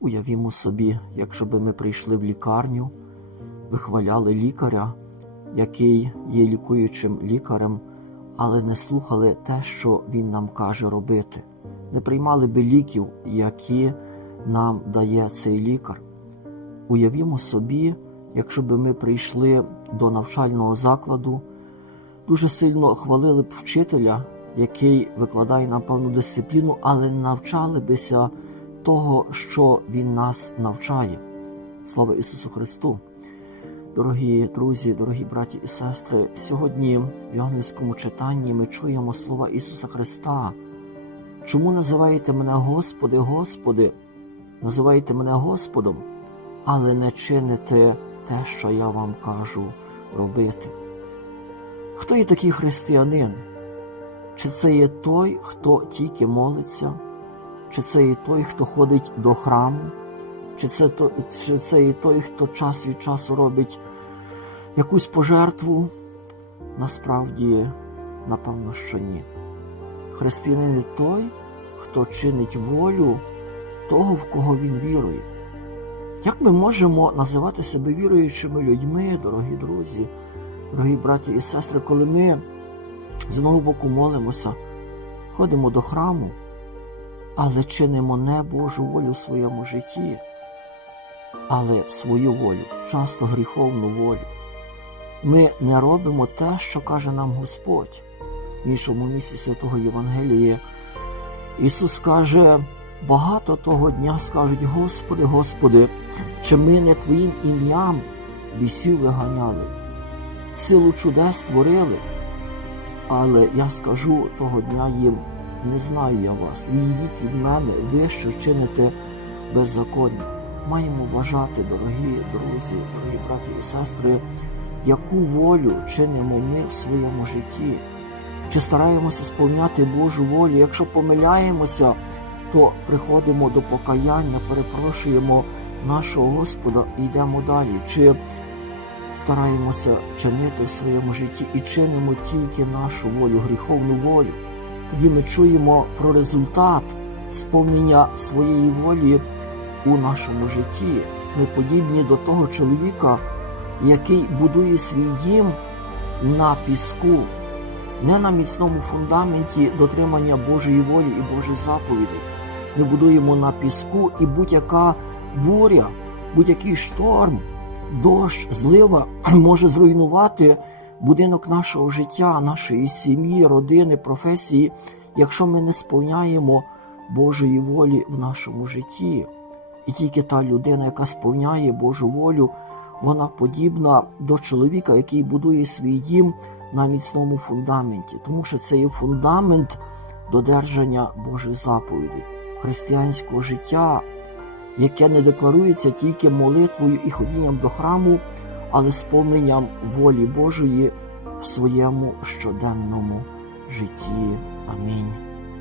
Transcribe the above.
Уявімо собі, якщо би ми прийшли в лікарню, вихваляли лікаря, який є лікуючим лікарем, але не слухали те, що він нам каже робити, не приймали би ліків, які нам дає цей лікар. Уявімо собі, якщо би ми прийшли до навчального закладу, дуже сильно хвалили б вчителя, який викладає нам певну дисципліну, але не навчали бися того, що Він нас навчає. Слава Ісусу Христу! Дорогі друзі, дорогі браті і сестри, сьогодні в Євангельському читанні ми чуємо слова Ісуса Христа. Чому називаєте мене Господи, Господи? Називаєте мене Господом, але не чините те, що я вам кажу робити. Хто є такий християнин? Чи це є той, хто тільки молиться? Чи це є той, хто ходить до храму? Чи це, то, чи це є той, хто час від часу робить якусь пожертву? Насправді, напевно, що ні. Християнин той, хто чинить волю того, в кого він вірує. Як ми можемо називати себе віруючими людьми, дорогі друзі, дорогі браті і сестри, коли ми з одного боку молимося, ходимо до храму, але чинимо не Божу волю в своєму житті, але свою волю, часто гріховну волю. Ми не робимо те, що каже нам Господь. В іншому місці святого Євангелія Ісус каже, багато того дня скажуть, Господи, Господи, чи ми не Твоїм ім'ям бісів виганяли, силу чудес творили. Але я скажу того дня їм, не знаю я вас, відійдіть від мене, ви що чините беззаконня. Маємо вважати, дорогі друзі, дорогі браті і сестри, яку волю чинимо ми в своєму житті. Чи стараємося сповняти Божу волю? Якщо помиляємося, то приходимо до покаяння, перепрошуємо нашого Господа і йдемо далі. Чи стараємося чинити в своєму житті і чинимо тільки нашу волю, гріховну волю? Тоді ми чуємо про результат сповнення своєї волі у нашому житті. Ми подібні до того чоловіка, який будує свій дім на піску, не на міцному фундаменті дотримання Божої волі і Божих заповідей. Ми будуємо на піску, і будь-яка буря, будь-який шторм, дощ, злива може зруйнувати будинок нашого життя, нашої сім'ї, родини, професії, якщо ми не сповняємо Божої волі в нашому житті. І тільки та людина, яка сповняє Божу волю, вона подібна до чоловіка, який будує свій дім на міцному фундаменті, тому що це є фундамент додержання Божих заповідей, християнського життя, яке не декларується тільки молитвою і ходінням до храму, але сповненням волі Божої в своєму щоденному житті. Амінь.